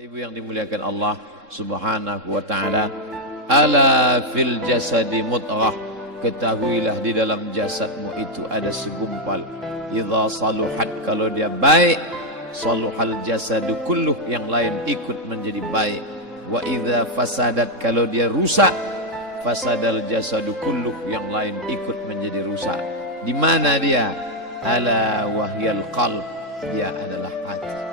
Ibu yang dimuliakan Allah Subhanahu wa taala, ala fil jasadi mudghah, ketahuilah di dalam jasadmu itu ada segumpal. Idza saluhat, kalau dia baik, saluhal jasadu kulluh, yang lain ikut menjadi baik. Wa idza fasadat, kalau dia rusak, fasadal jasadu kulluh, yang lain ikut menjadi rusak. Di mana dia? Ala wahyal qalb, dia adalah hati.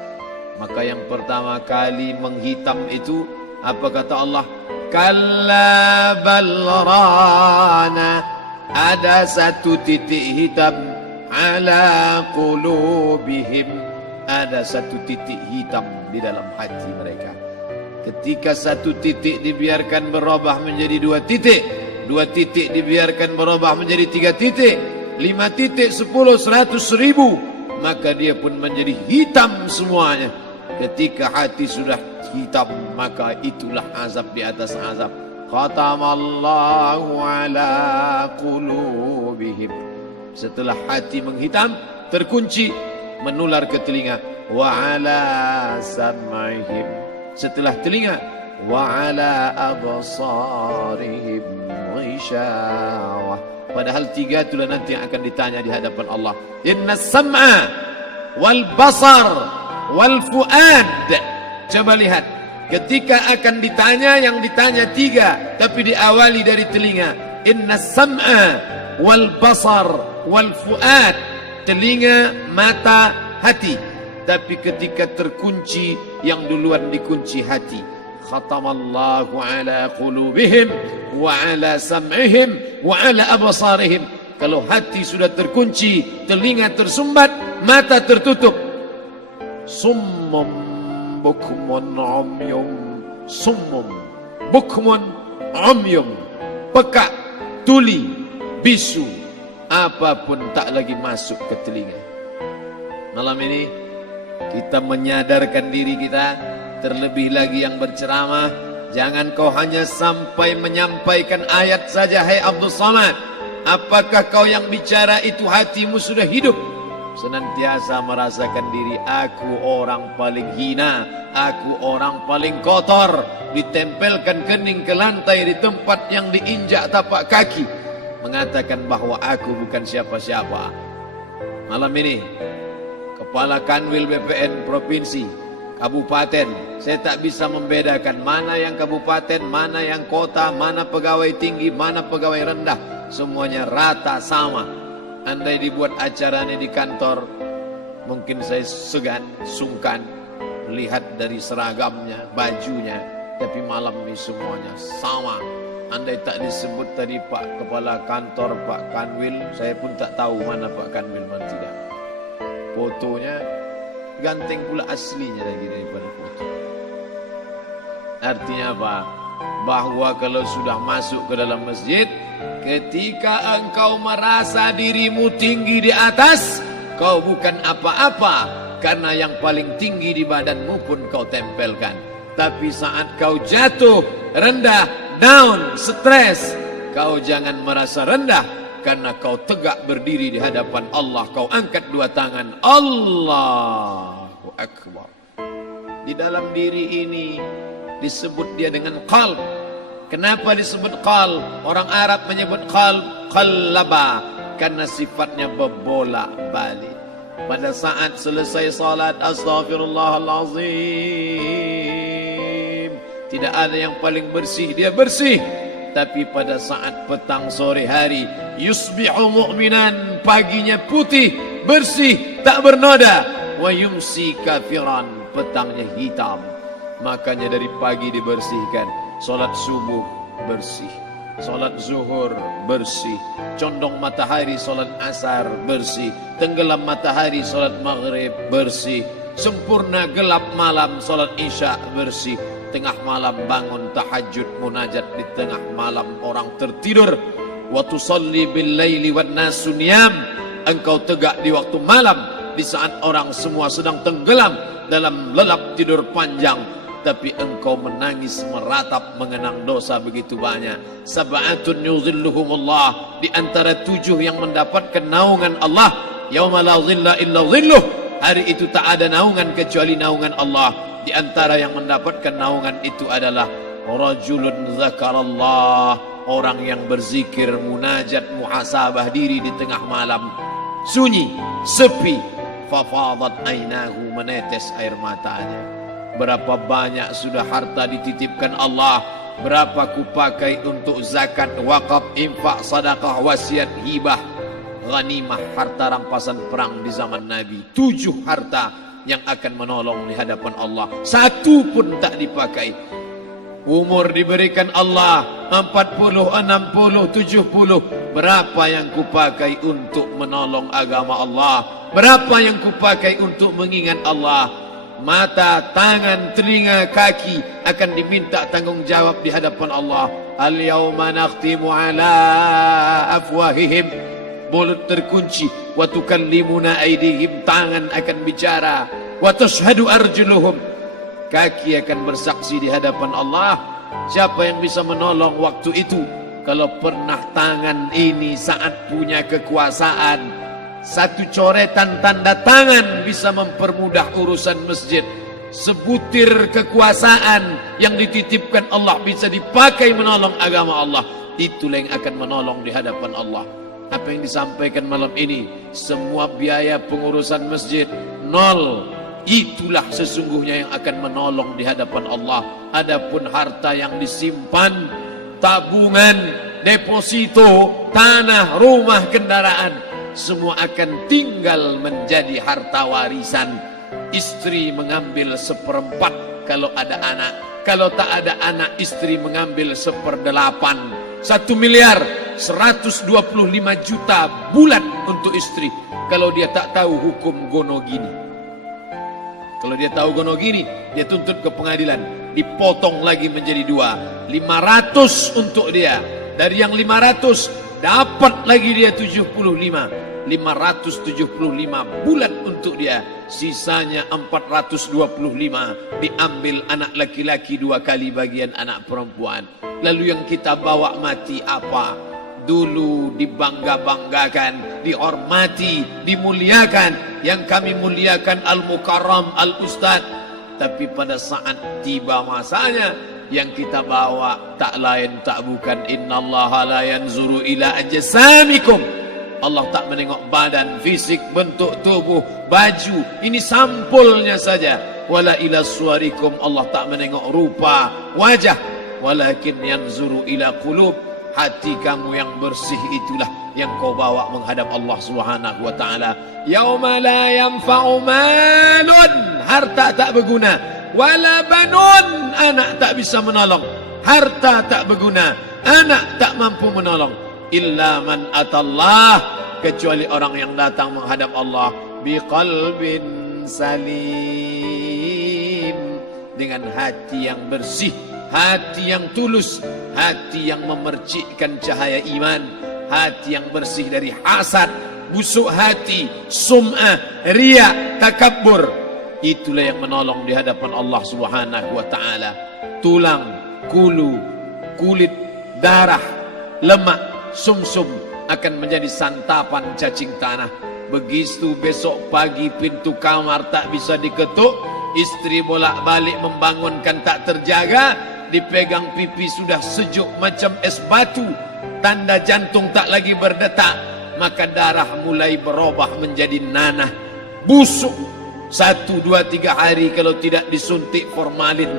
Maka yang pertama kali menghitam itu, apa kata Allah? Kalla balrana, ada satu titik hitam. Ala qulubihim, ada satu titik hitam di dalam hati mereka. Ketika satu titik dibiarkan berubah menjadi dua titik, dua titik dibiarkan berubah menjadi tiga titik, 5 titik, 10, 100, 1000, maka dia pun menjadi hitam semuanya. Ketika hati sudah hitam, maka itulah azab di atas azab. Khatamallahu ala qulubihim. Setelah hati menghitam, terkunci, menular ke telinga. Wa ala sam'ihim. Setelah telinga, wa ala absarihim ghishawah. Padahal 3 itulah nanti yang akan ditanya di hadapan Allah. Inna sam'a wal basar wal fuad. Coba lihat, ketika akan ditanya, yang ditanya 3, tapi diawali dari telinga. Inna sam'a wal basar wal fuad, telinga, mata, hati. Tapi ketika terkunci, yang duluan dikunci hati. Khatamallahu ala qulubihim wa ala sam'ihim wa ala absarihim. Kalau hati sudah terkunci, telinga tersumbat, mata tertutup. Summum bukmun umyum, summum bukmun umyum, peka, tuli, bisu, apapun tak lagi masuk ke telinga. Malam ini kita menyadarkan diri kita, terlebih lagi yang berceramah, jangan kau hanya sampai menyampaikan ayat saja. Hai Abdul Samad, apakah kau yang bicara itu hatimu sudah hidup? Senantiasa merasakan diri, aku orang paling hina, aku orang paling kotor, ditempelkan kening ke lantai di tempat yang diinjak tapak kaki, mengatakan bahwa aku bukan siapa-siapa. Malam ini Kepala Kanwil BPN Provinsi, Kabupaten, saya tak bisa membedakan mana yang kabupaten, mana yang kota, mana pegawai tinggi, mana pegawai rendah. Semuanya rata sama. Andai dibuat acara ini di kantor, mungkin saya segan, sungkan melihat dari seragamnya, bajunya. Tapi malam ini semuanya sama. Andai tak disebut tadi Pak Kepala Kantor, Pak Kanwil, saya pun tak tahu mana Pak Kanwil, mana tidak. Fotonya ganteng pula aslinya lagi daripada foto. Artinya apa? Bahwa kalau sudah masuk ke dalam masjid, ketika engkau merasa dirimu tinggi di atas, kau bukan apa-apa, karena yang paling tinggi di badanmu pun kau tempelkan. Tapi saat kau jatuh, rendah, down, stres, kau jangan merasa rendah, karena kau tegak berdiri di hadapan Allah. Kau angkat 2 tangan, Allahu Akbar. Di dalam diri ini disebut dia dengan qalb. Kenapa disebut qalb? Orang Arab menyebut qalb qallaba, karena sifatnya berbolak-balik. Pada saat selesai salat, astaghfirullahalazim, tidak ada yang paling bersih, dia bersih. Tapi pada saat petang sore hari, yusbihu mu'minan, paginya putih, bersih, tak bernoda. Wa yumsi kafiran, petangnya hitam. Makanya dari pagi dibersihkan. Salat subuh bersih, salat zuhur bersih, condong matahari salat asar bersih, tenggelam matahari salat maghrib bersih, sempurna gelap malam salat isya bersih, tengah malam bangun tahajud munajat, di tengah malam orang tertidur. Wa tusalli bil laili wan nasu niyam, engkau tegak di waktu malam, di saat orang semua sedang tenggelam dalam lelap tidur panjang. Tapi engkau menangis meratap mengenang dosa begitu banyak. Sab'atun yuzilluhumullah, di antara 7 yang mendapatkan naungan Allah. Yauma la zilla illa zilluh, hari itu tak ada naungan kecuali naungan Allah. Di antara yang mendapatkan naungan itu adalah rajulun zakarallah, orang yang berzikir, munajat, muhasabah diri di tengah malam, sunyi, sepi, fafadat ainahu, menetes air matanya. Berapa banyak sudah harta dititipkan Allah, berapa kupakai untuk zakat, wakaf, infak, sedekah, wasiat, hibah, ghanimah, harta rampasan perang di zaman Nabi. 7 harta yang akan menolong di hadapan Allah, 1 pun tak dipakai. Umur diberikan Allah 40, 60, 70. Berapa yang kupakai untuk menolong agama Allah? Berapa yang kupakai untuk mengingat Allah? Mata, tangan, telinga, kaki akan diminta tanggung jawab di hadapan Allah. Al-yawma nakhtimu ala afwahihim, mulut terkunci, wa tukallimuna aydihim, tangan akan bicara, wa tashhadu arjuluhum, kaki akan bersaksi di hadapan Allah. Siapa yang bisa menolong waktu itu? Kalau pernah tangan ini saat punya kekuasaan, 1 coretan tanda tangan bisa mempermudah urusan masjid. Sebutir kekuasaan yang dititipkan Allah bisa dipakai menolong agama Allah. Itulah yang akan menolong di hadapan Allah. Apa yang disampaikan malam ini, semua biaya pengurusan masjid 0. Itulah sesungguhnya yang akan menolong di hadapan Allah. Adapun harta yang disimpan, tabungan, deposito, tanah, rumah, kendaraan, semua akan tinggal menjadi harta warisan. Istri mengambil 1/4 kalau ada anak. Kalau tak ada anak, istri mengambil 1/8. 1 miliar 125 juta bulan untuk istri. Kalau dia tak tahu hukum gono gini. Kalau dia tahu gono gini, dia tuntut ke pengadilan, dipotong lagi menjadi 2. 500 untuk dia. Dari yang 500 dapat lagi dia 75. 575 bulan untuk dia. Sisanya 425 diambil anak laki-laki 2 kali bagian anak perempuan. Lalu yang kita bawa mati apa? Dulu dibangga-banggakan, dihormati, dimuliakan. Yang kami muliakan Al-Mukarram, Al-Ustad. Tapi pada saat tiba masanya, yang kita bawa tak lain tak bukan, innallaha la yanzuru ila ajsamikum. Allah tak menengok badan, fisik, bentuk tubuh, baju. Ini sampulnya saja. Wala ila suwarikum, Allah tak menengok rupa, wajah. Walakin yanzuru ila qulub, hati kamu yang bersih itulah yang kau bawa menghadap Allah Subhanahu wa taala. Yauma la yanfa'u malun, harta tak berguna, wala banun, anak tak bisa menolong. Harta tak berguna, anak tak mampu menolong. Illa man atallah, kecuali orang yang datang menghadap Allah biqalbin salim, dengan hati yang bersih, hati yang tulus, hati yang memercikkan cahaya iman, hati yang bersih dari hasad, busuk hati, sum'ah, riya, takabbur. Itulah yang menolong di hadapan Allah Subhanahu wa taala. Tulang, kulu, kulit, darah, lemak, sumsum akan menjadi santapan cacing tanah. Begitu besok pagi pintu kamar tak bisa diketuk, istri bolak-balik membangunkan tak terjaga, dipegang pipi sudah sejuk macam es batu, tanda jantung tak lagi berdetak, maka darah mulai berubah menjadi nanah, busuk. 1, 2, 3 hari kalau tidak disuntik formalin,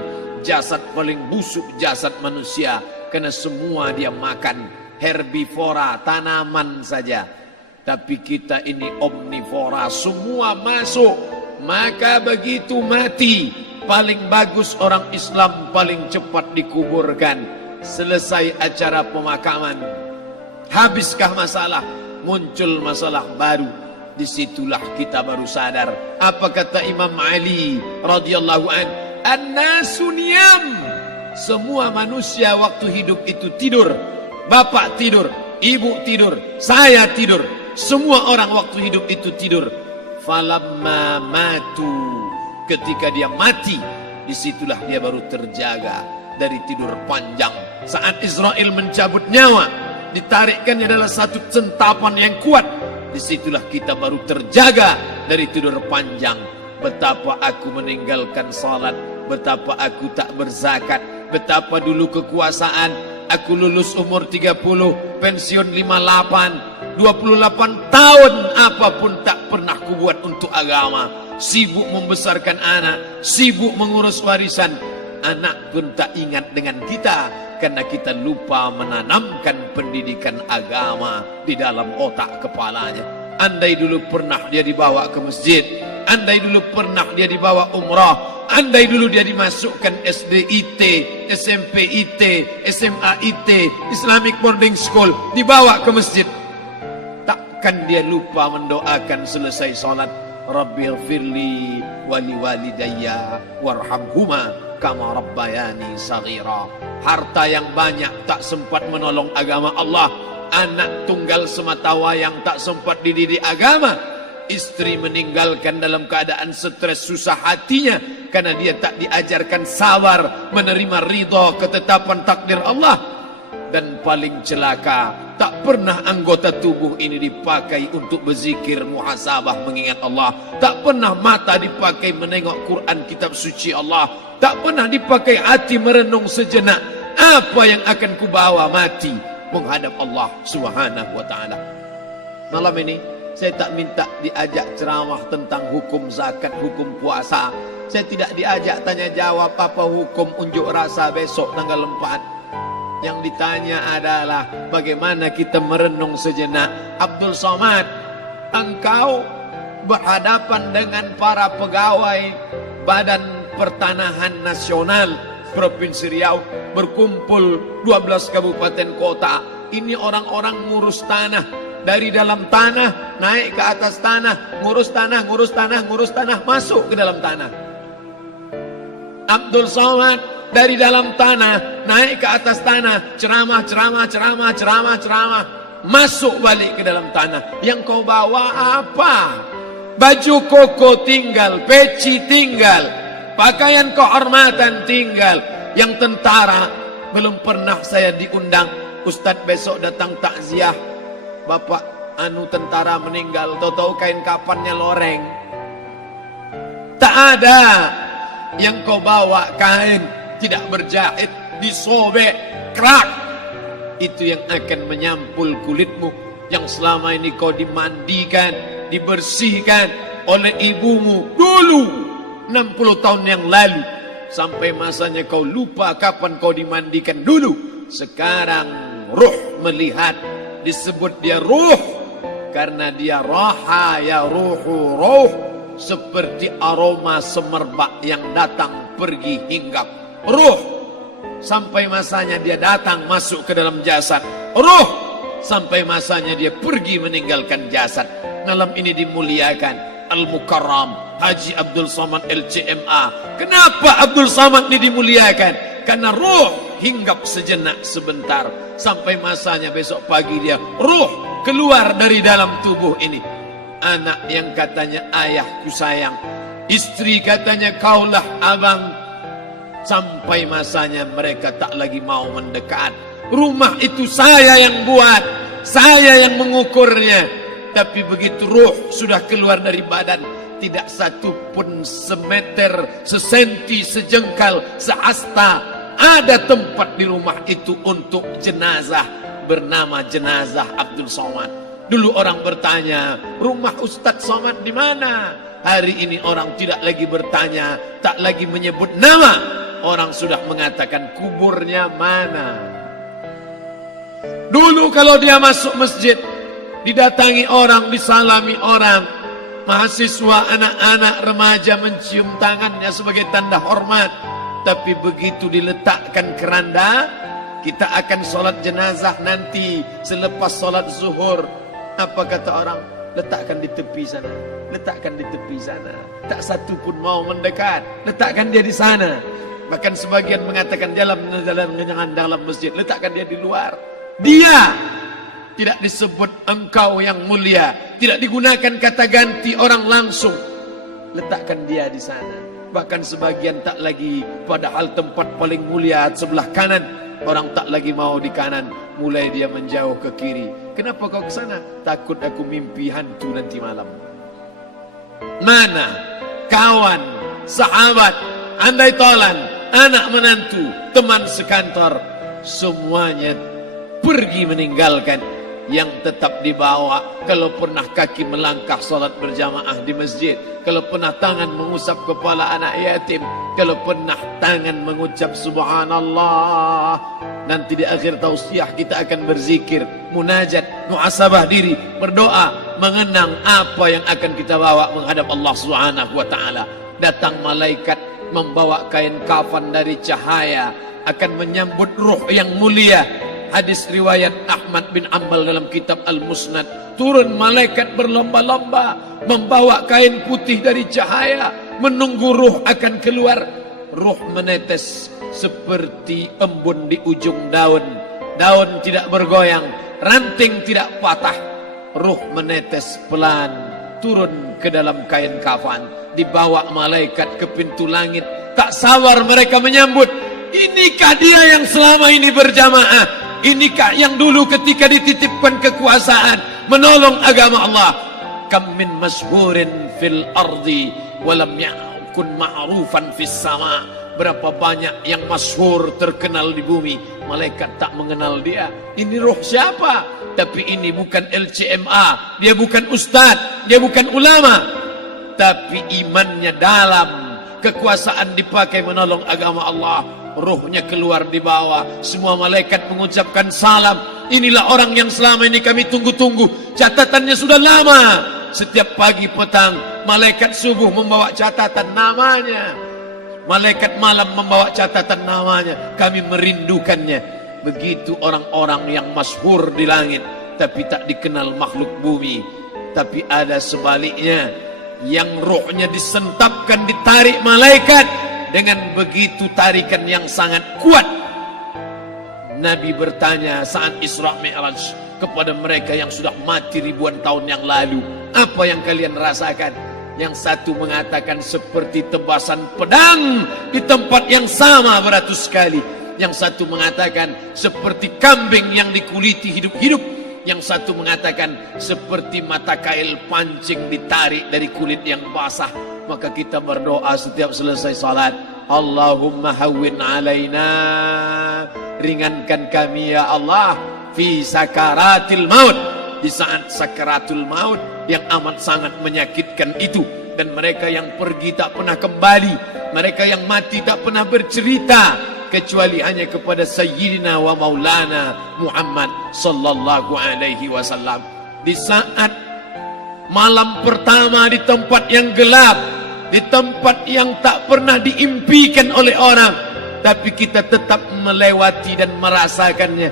jasad paling busuk jasad manusia, karena semua dia makan herbivora, tanaman saja. Tapi kita ini omnivora, semua masuk. Maka begitu mati, paling bagus orang Islam paling cepat dikuburkan. Selesai acara pemakaman, habiskah masalah, muncul masalah baru. Disitulah kita baru sadar. Apa kata Imam Ali radhiyallahu an? An-nasu niyam. Semua manusia waktu hidup itu tidur. Bapak tidur, ibu tidur, saya tidur. Semua orang waktu hidup itu tidur. Falamma matu, ketika dia mati, disitulah dia baru terjaga dari tidur panjang. Saat Israel mencabut nyawa, ditarikkannya adalah satu centapan yang kuat. Disitulah kita baru terjaga dari tidur panjang. Betapa aku meninggalkan salat, betapa aku tak berzakat, betapa dulu kekuasaan, aku lulus umur 30, pensiun 58, 28 tahun apapun tak pernah kubuat untuk agama. Sibuk membesarkan anak, sibuk mengurus warisan. Anak pun tak ingat dengan kita karena kita lupa menanamkan pendidikan agama di dalam otak kepalanya. Andai dulu pernah dia dibawa ke masjid, andai dulu pernah dia dibawa umrah, andai dulu dia dimasukkan SD IT, SMP IT, SMA IT, Islamic Boarding School, dibawa ke masjid, takkan dia lupa mendoakan selesai salat, Rabbighfirli wali walidayya warhamhuma kama rabbayani saghira. Harta yang banyak tak sempat menolong agama Allah. Anak tunggal semata wayang tak sempat dididik agama. Istri meninggalkan dalam keadaan stres susah hatinya karena dia tak diajarkan sabar menerima ridha ketetapan takdir Allah. Dan paling celaka, tak pernah anggota tubuh ini dipakai untuk berzikir, muhasabah, mengingat Allah. Tak pernah mata dipakai menengok Quran, kitab suci Allah. Tak pernah dipakai hati merenung sejenak, apa yang akan kubawa mati menghadap Allah Subhanahu wa ta'ala. Malam ini saya tak minta diajak ceramah tentang hukum zakat, hukum puasa. Saya tidak diajak tanya jawab apa hukum unjuk rasa besok tanggal 4. Yang ditanya adalah bagaimana kita merenung sejenak. Abdul Somad, engkau berhadapan dengan para pegawai Badan Pertanahan Nasional Provinsi Riau, berkumpul 12 kabupaten kota. Ini orang-orang ngurus tanah, dari dalam tanah naik ke atas tanah, ngurus tanah, ngurus tanah, ngurus tanah, masuk ke dalam tanah. Abdul Somad dari dalam tanah naik ke atas tanah, ceramah, masuk balik ke dalam tanah. Yang kau bawa apa? Baju koko tinggal, peci tinggal, pakaian kehormatan tinggal. Yang tentara belum pernah saya diundang. Ustadz besok datang takziah, bapak tentara meninggal, tahu-tahu kain kapannya loreng. Tak ada. Yang kau bawa kain tidak berjahit, disobek, kerak. Itu yang akan menyampul kulitmu, yang selama ini kau dimandikan, dibersihkan oleh ibumu dulu 60 tahun yang lalu. Sampai masanya kau lupa kapan kau dimandikan dulu. Sekarang ruh melihat, disebut dia ruh karena dia raha ya ruhu ruh, seperti aroma semerbak yang datang pergi hinggap. Ruh sampai masanya dia datang masuk ke dalam jasad. Ruh sampai masanya dia pergi meninggalkan jasad. Malam ini dimuliakan Al-Mukarram Haji Abdul Somad LCMA. Kenapa Abdul Somad ini dimuliakan? Karena ruh hinggap sejenak sebentar, sampai masanya besok pagi dia ruh keluar dari dalam tubuh ini. Anak yang katanya ayahku sayang, istri katanya kaulah abang, sampai masanya mereka tak lagi mau mendekat. Rumah itu saya yang buat, saya yang mengukurnya. Tapi begitu ruh sudah keluar dari badan, tidak satu pun semeter, sesenti, sejengkal, seasta ada tempat di rumah itu untuk jenazah bernama jenazah Abdul Somad. Dulu orang bertanya, rumah Ustadz Somad di mana? Hari ini orang tidak lagi bertanya, tak lagi menyebut nama. Orang sudah mengatakan kuburnya mana. Dulu kalau dia masuk masjid, didatangi orang, disalami orang. Mahasiswa, anak-anak, remaja mencium tangannya sebagai tanda hormat. Tapi begitu diletakkan keranda, kita akan sholat jenazah nanti selepas sholat zuhur. Apa kata orang? Letakkan di tepi sana, letakkan di tepi sana. Tak satu pun mau mendekat, letakkan dia di sana. Bahkan sebagian mengatakan dalam masjid, letakkan dia di luar. Dia tidak disebut engkau yang mulia, tidak digunakan kata ganti orang langsung. Letakkan dia di sana. Bahkan sebagian tak lagi, padahal tempat paling mulia sebelah kanan, orang tak lagi mau di kanan, mulai dia menjauh ke kiri. Kenapa kau ke sana? Takut aku mimpi hantu nanti malam. Mana kawan, sahabat, andai tolan, anak menantu, teman sekantor, semuanya pergi meninggalkan. Yang tetap dibawa, kalau pernah kaki melangkah salat berjamaah di masjid, kalau pernah tangan mengusap kepala anak yatim, kalau pernah tangan mengucap subhanallah. Nanti di akhir tausiah kita akan berzikir, munajat, muhasabah diri, berdoa, mengenang apa yang akan kita bawa menghadap Allah Subhanahu wa taala. Datang malaikat membawa kain kafan dari cahaya, akan menyambut ruh yang mulia. Hadis riwayat Ahmad bin Ambal dalam kitab Al-Musnad, turun malaikat berlomba-lomba membawa kain putih dari cahaya, menunggu ruh akan keluar. Ruh menetes seperti embun di ujung daun. Daun tidak bergoyang, ranting tidak patah. Ruh menetes pelan turun ke dalam kain kafan, dibawa malaikat ke pintu langit. Tak sabar mereka menyambut. Inikah dia yang selama ini berjamaah? Inikah yang dulu ketika dititipkan kekuasaan menolong agama Allah? Kam min masyhurin fil ardi walam yakun ma'rufan fis sama. Berapa banyak yang masyhur terkenal di bumi, malaikat tak mengenal dia. Ini roh siapa? Tapi ini bukan LCMA, dia bukan ustadz, dia bukan ulama, tapi imannya dalam. Kekuasaan dipakai menolong agama Allah. Ruhnya keluar di bawah. Semua malaikat mengucapkan salam. Inilah orang yang selama ini kami tunggu-tunggu. Catatannya sudah lama. Setiap pagi petang malaikat subuh membawa catatan namanya, malaikat malam membawa catatan namanya. Kami merindukannya. Begitu orang-orang yang masyhur di langit tapi tak dikenal makhluk bumi. Tapi ada sebaliknya, yang rohnya disentapkan, ditarik malaikat dengan begitu tarikan yang sangat kuat. Nabi bertanya saat Isra Mi'raj kepada mereka yang sudah mati ribuan tahun yang lalu, apa yang kalian rasakan? Yang satu mengatakan seperti tebasan pedang di tempat yang sama beratus kali. Yang satu mengatakan seperti kambing yang dikuliti hidup-hidup. Yang satu mengatakan seperti mata kail pancing ditarik dari kulit yang basah. Maka kita berdoa setiap selesai salat, Allahumma hawwin alaina, ringankan kami ya Allah, fi sakaratil maut, di saat sakaratul maut yang amat sangat menyakitkan itu. Dan mereka yang pergi tak pernah kembali, mereka yang mati tak pernah bercerita, kecuali hanya kepada Sayyidina wa Maulana Muhammad sallallahu alaihi wasallam. Di saat malam pertama di tempat yang gelap, di tempat yang tak pernah diimpikan oleh orang, tapi kita tetap melewati dan merasakannya.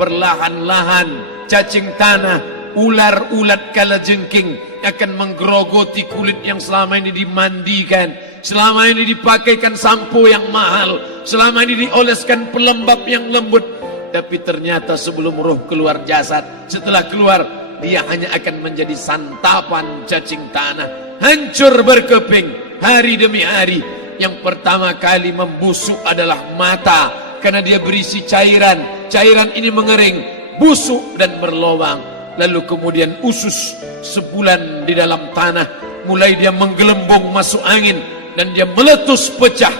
Perlahan-lahan cacing tanah, ular-ulat kalajengking akan menggerogoti kulit yang selama ini dimandikan, selama ini dipakaikan sampo yang mahal, selama ini dioleskan pelembab yang lembut. Tapi ternyata sebelum roh keluar jasad, setelah keluar dia hanya akan menjadi santapan cacing tanah. Hancur berkeping hari demi hari. Yang pertama kali membusuk adalah mata, karena dia berisi cairan. Cairan ini mengering, busuk dan berlubang. Lalu kemudian usus sebulan di dalam tanah. Mulai dia menggelembung masuk angin dan dia meletus pecah.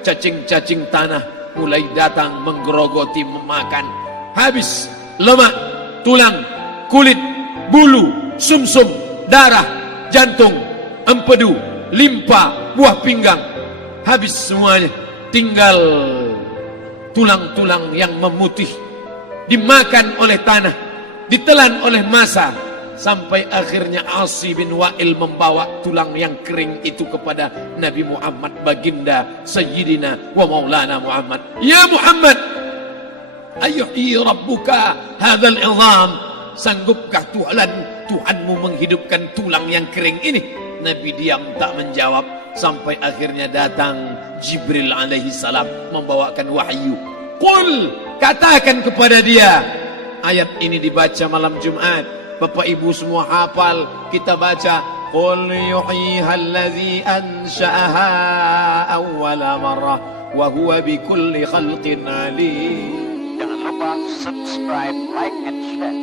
Cacing-cacing tanah mulai datang menggerogoti, memakan. Habis lemak, tulang, kulit, bulu, sumsum, darah, jantung, empedu, limpa, buah pinggang. Habis semuanya, tinggal tulang-tulang yang memutih, dimakan oleh tanah, ditelan oleh massa, sampai akhirnya Asi bin Wa'il membawa tulang yang kering itu kepada Nabi Muhammad, baginda Sayyidina wa Maulana Muhammad. Ya Muhammad, ayuhi rabbuka hadzal izam, sanggupkah Tuhanmu menghidupkan tulang yang kering ini? Nabi diam tak menjawab, sampai akhirnya datang Jibril alaihi salam membawakan wahyu. Qul, katakan kepada dia. Ayat ini dibaca malam Jumat. Bapak Ibu semua hafal, kita baca. Qul yuhyiha allazi ansha'aha awwala marrah wa huwa bikulli khalqin alim. Jangan lupa subscribe, like and share.